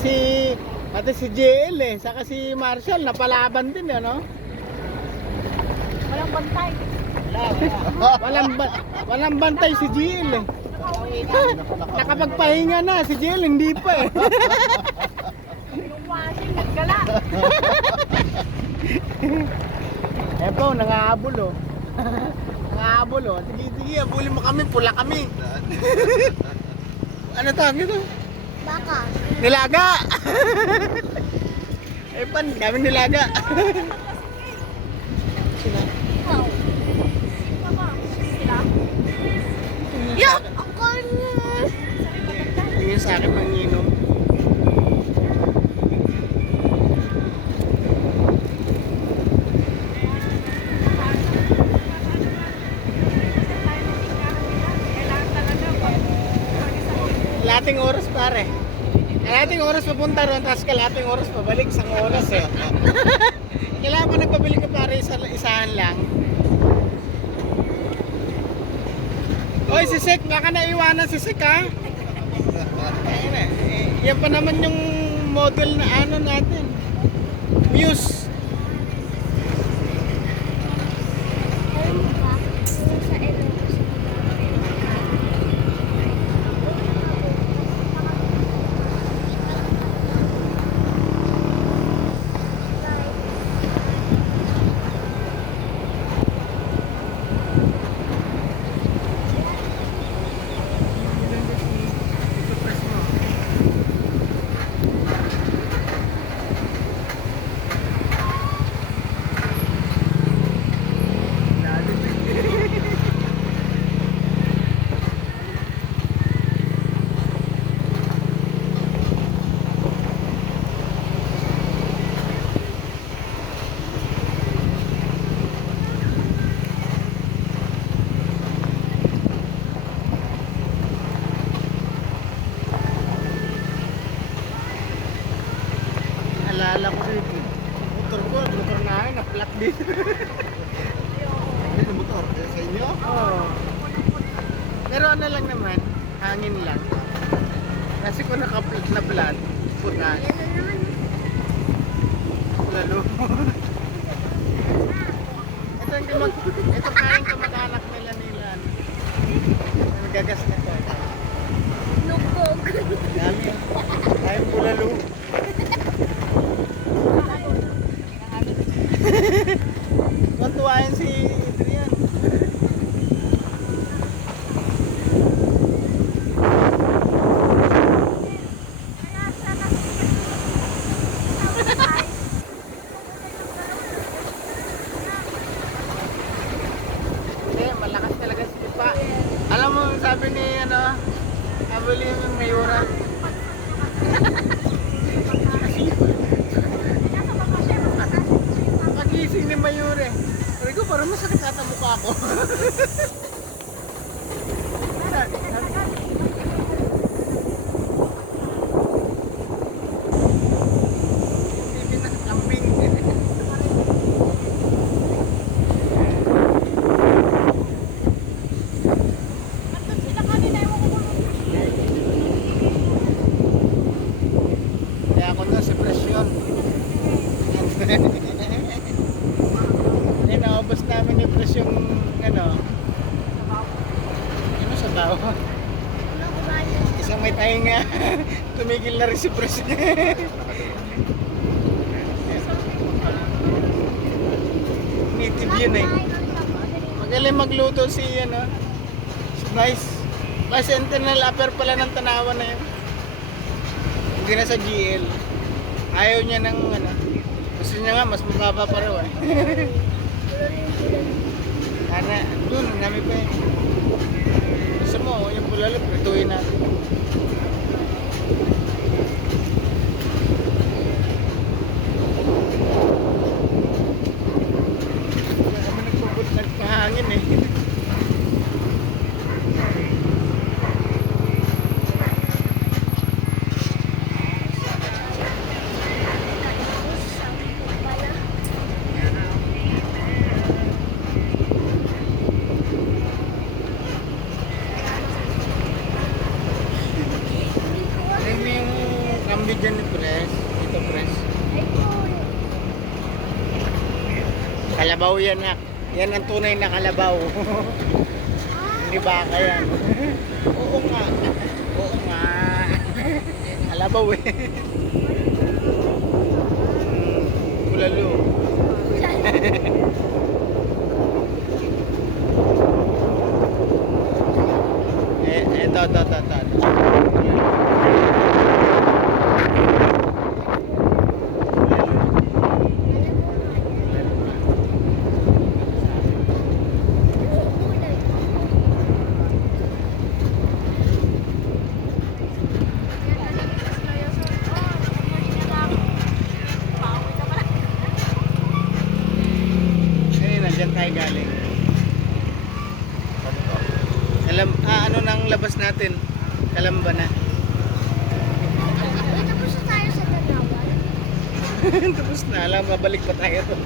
si JL eh, saka si Marshall napalaban din no? Walang bantay. Walang bantay si JL eh. Nakapagpahinga na si JL, hindi pa eh. Yung washing, naggala. Eh po, nangahabol oh. Nangahabol oh. Sige, abulin mo kami, pula kami. Ano tawag ito? Baka. Nilaga! Eh pan, kami nilaga. Sila? Ikaw. Baka. Sila? Yak! Ako na. Tingin sa akin manginom. Kalating oras pare. Kalating oras papunta ron, tapos kalating oras pabalik, isang oras eh. Kailangan pa nagpabili ka pare, isahan lang. Oy, si Sek, baka naiwanan si Sek ha? Ayun na, yan pa naman yung model na ano natin. Muse. Ayun ba? Sa Eloise. Alala ko dito. Motor na akin, na-flat dito. Ano motor? Sa inyo? Oo. Pero ano lang naman, hangin lang. Kasi kung naka-flat na flat, puta. Lalo. Ito kain kamag-anak nila. Nagagas na to. Lupog. Dami. Ayong bulalo. Matuwain si Adrian. Hindi, malakas talaga si Tipa. Alam mo, sabi ni sabi ni Mayura. Pagising ni Mayure. Sabi ko, parang masakit ata mukha ko. Hindi na kambing. Sila kanina yung Kaya ako na si Presyon. Hindi, naubos namin yung Presyon, ano sa bawah. Isang may tainga. Tumigil na rin si Presyon. Native yun eh. Magaling magluto si Vice. Vice Internal Upper pala ng Tanawan na yun. Hindi na sa GL. Ayaw niya ng gusto niya nga mas mababa pa raw eh. Ana, dun, namin pa eh. Gusto mo, yung bulalo, prituin natin. Kami nagpahangin eh. Nambi dyan ni Pres. Ito Pres. Ay po. Kalabaw yan ha. Yan ang tunay na kalabaw. Hindi baka yan. Oo nga. Oo nga. Kalabaw eh. Bulalo. Ito. Nandiyan tayo galing. Ano nang labas natin? Kalamba na. Tapos na tayo sa Tanawan. Tapos na, alam, babalik pa tayo to.